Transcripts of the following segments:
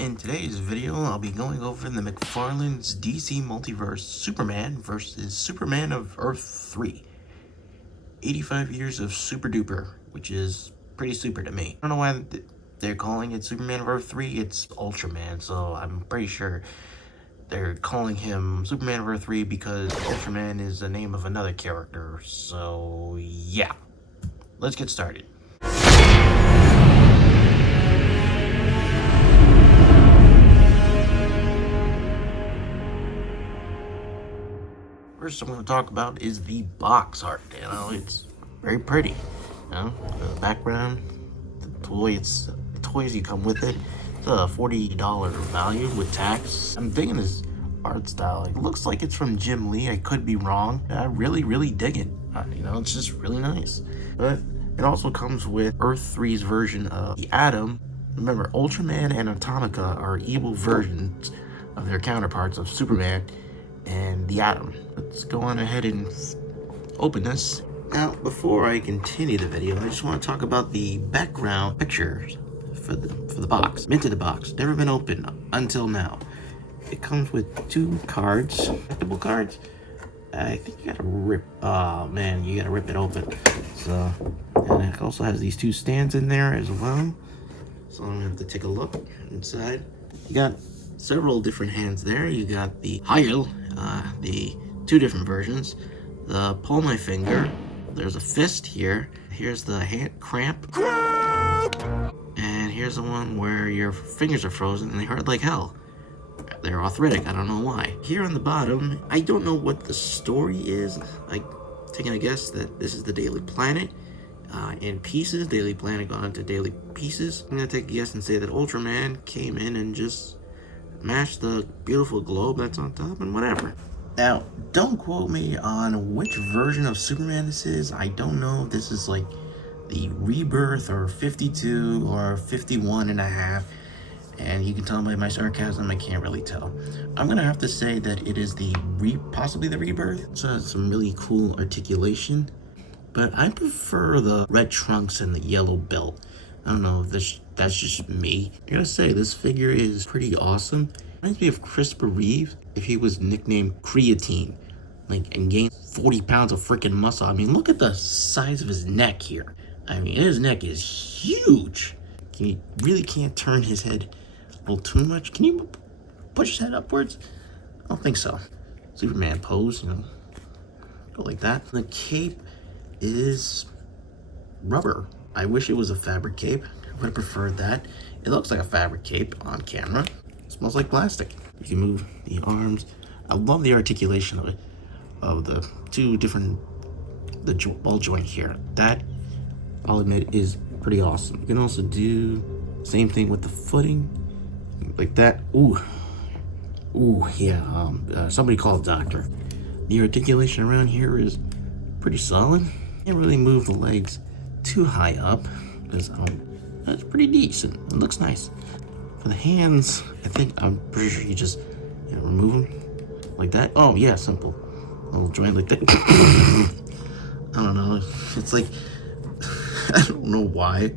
In today's video, I'll be going over the McFarlane's DC Multiverse Superman versus Superman of Earth 3. 85 years of super duper, which is pretty super to me. I don't know why they're calling it Superman of Earth 3, it's Ultraman, so I'm pretty sure they're calling him Superman of Earth 3 because Ultraman is the name of another character, so yeah. Let's get started. First I'm going to talk about is the box art. You know, it's very pretty. You know, the background, the toys you come with it. It's a $40 value with tax. I'm digging this art style. It looks like it's from Jim Lee. I could be wrong. I really dig it. You know, it's just really nice. But it also comes with Earth 3's version of the Atom. Remember, Ultraman and Atomica are evil versions of their counterparts of Superman and the Atom. Let's go on ahead and open this. Now, before I continue the video, I just want to talk about the background pictures for the box. Minted the box, never been opened until now. It comes with two cards, collectible cards. I think you gotta rip. Oh man, you gotta rip it open. So, and it also has these two stands in there as well. So I'm gonna have to take a look inside. You got several different hands there. You got the Heil, the two different versions. The pull my finger. There's a fist here. Here's the hand cramp. And here's the one where your fingers are frozen and they hurt like hell. They're arthritic, I don't know why. Here on the bottom, I don't know what the story is. I'm taking a guess that this is the Daily Planet. In pieces, Daily Planet gone into Daily Pieces. I'm gonna take a guess and say that Ultraman came in and just mashed the beautiful globe that's on top and whatever. Now, don't quote me on which version of Superman this is. I don't know if this is like the Rebirth or 52 or 51 and a half. And you can tell by my sarcasm, I can't really tell. I'm gonna have to say that it is possibly the Rebirth. It's some really cool articulation, but I prefer the red trunks and the yellow belt. I don't know if that's just me. I gotta say, this figure is pretty awesome. Reminds me of Christopher Reeve if he was nicknamed Creatine, like, and gained 40 pounds of freaking muscle. I mean, look at the size of his neck here. I mean, his neck is huge. He really can't turn his head a little too much. Can you push his head upwards? I don't think so. Superman pose, you know, go like that. The cape is rubber. I wish it was a fabric cape. I would have preferred that. It looks like a fabric cape on camera. It smells like plastic. You can move the arms. I love the articulation of it, of the two different, ball joint here. That, I'll admit, is pretty awesome. You can also do same thing with the footing, like that. Ooh, yeah. Somebody call a doctor. The articulation around here is pretty solid. Can't really move the legs too high up because that's pretty decent. It looks nice. For the hands, I'm pretty sure you just remove them like that. Oh yeah, simple. A little joint like that. I don't know. It's like I don't know why,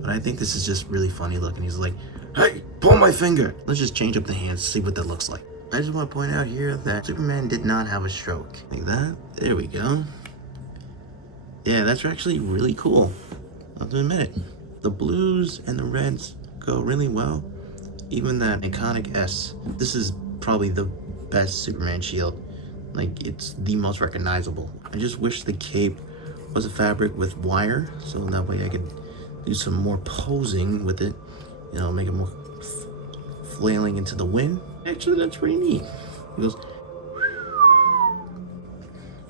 but I think this is just really funny looking. He's like, hey, pull my finger. Let's just change up the hands, see what that looks like. I just want to point out here that Superman did not have a stroke. Like that. There we go. Yeah, that's actually really cool. I'll have to admit it. The blues and the reds go really well. Even that iconic S. This is probably the best Superman shield. Like, it's the most recognizable. I just wish the cape was a fabric with wire, so that way I could do some more posing with it. You know, make it more flailing into the wind. Actually, that's pretty neat. It goes.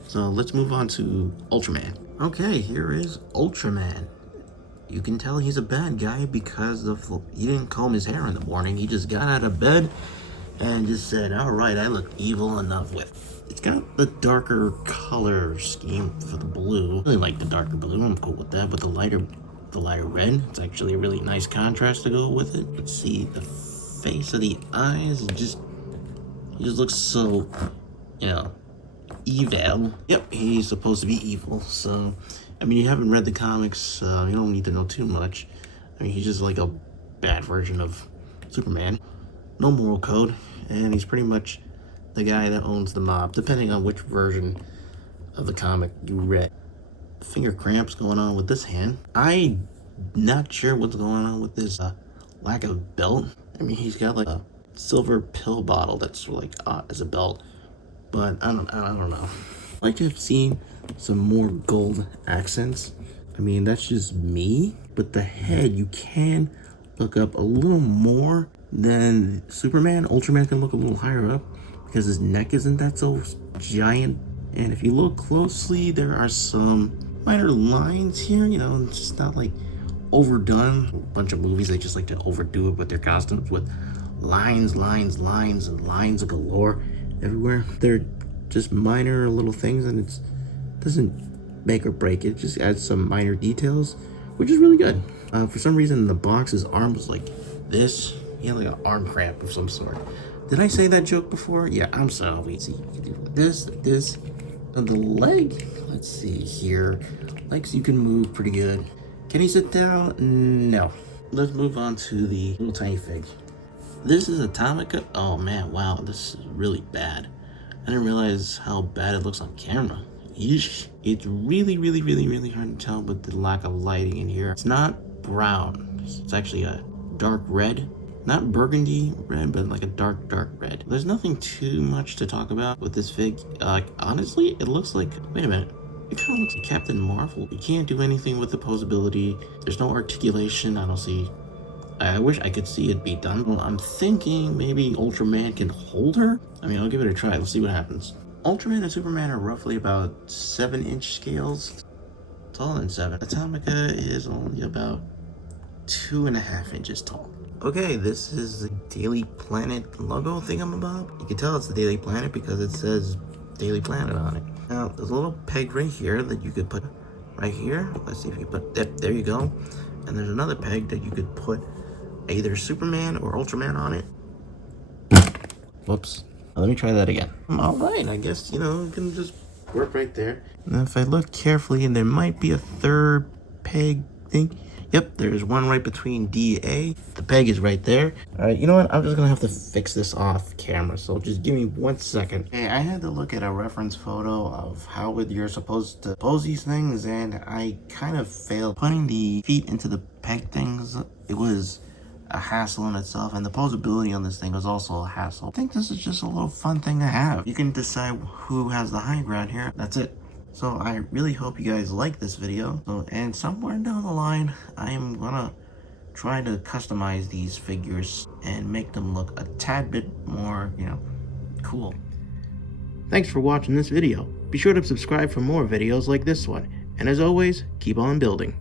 So let's move on to Ultraman. Okay, here is Ultraman. You can tell he's a bad guy because he didn't comb his hair in the morning. He just got out of bed and just said, all right, I look evil enough with. It's got the darker color scheme for the blue. I really like the darker blue. I'm cool with that. With the lighter red, it's actually a really nice contrast to go with it. Let's see the face of the eyes. He just looks so, you know, evil. Yep, he's supposed to be evil. So, I mean, you haven't read the comics, you don't need to know too much. I mean, he's just like a bad version of Superman. no moral code, and he's pretty much the guy that owns the mob, depending on which version of the comic you read. Finger cramps going on with this hand. I'm not sure what's going on with this lack of belt. I mean, he's got like a silver pill bottle that's like as a belt, but I don't know. I'd like to have seen some more gold accents. I mean, that's just me, but the head, you can look up a little more than Superman. Ultraman can look a little higher up because his neck isn't that so giant. And if you look closely, there are some minor lines here, you know, it's just not like overdone. A bunch of movies, they just like to overdo it with their costumes with lines, and lines of galore everywhere. They're just minor little things, and it doesn't make or break it. It just adds some minor details, which is really good. For some reason, in the box, his arm was like this. He had like an arm cramp of some sort. Did I say that joke before? Yeah, I'm sorry. See, you can do this, like this. And the leg, let's see here. Legs you can move pretty good. Can he sit down? No. Let's move on to the little tiny fig. This is Atomica. Oh man, wow, this is really bad. I didn't realize how bad it looks on camera. Yeesh. It's really hard to tell with the lack of lighting in here. It's not brown. It's actually a dark red. Not burgundy red, but like a dark red. There's nothing too much to talk about with this fig. Honestly, it looks like, wait a minute. It kind of looks like Captain Marvel. You can't do anything with the posability. There's no articulation. I wish I could see it be done. Well, I'm thinking maybe Ultraman can hold her. I mean, I'll give it a try. Let's see what happens. Ultraman and Superman are roughly about 7-inch scales. Taller than 7. Atomica is only about 2.5 inches tall. Okay, this is the Daily Planet logo thingamabob. You can tell it's the Daily Planet because it says Daily Planet on it. Now, there's a little peg right here that you could put right here. Let's see if you put that. There you go. And there's another peg that you could put either Superman or Ultraman on it. Whoops. Let me try that again. All right, I guess, you know, it can just work right there. And if I look carefully, there might be a third peg thing. Yep, there's one right between D and A. The peg is right there. All right, you know what? I'm just gonna have to fix this off camera, so just give me 1 second. Okay, I had to look at a reference photo of how you're supposed to pose these things, and I kind of failed. Putting the feet into the peg things, it was a hassle in itself, and the posability on this thing was also a hassle. I think this is just a little fun thing to have. You can decide who has the high ground here. That's it. So I really hope you guys like this video. And somewhere down the line, I am gonna try to customize these figures and make them look a tad bit more, you know, cool. Thanks for watching this video. Be sure to subscribe for more videos like this one. And as always, keep on building.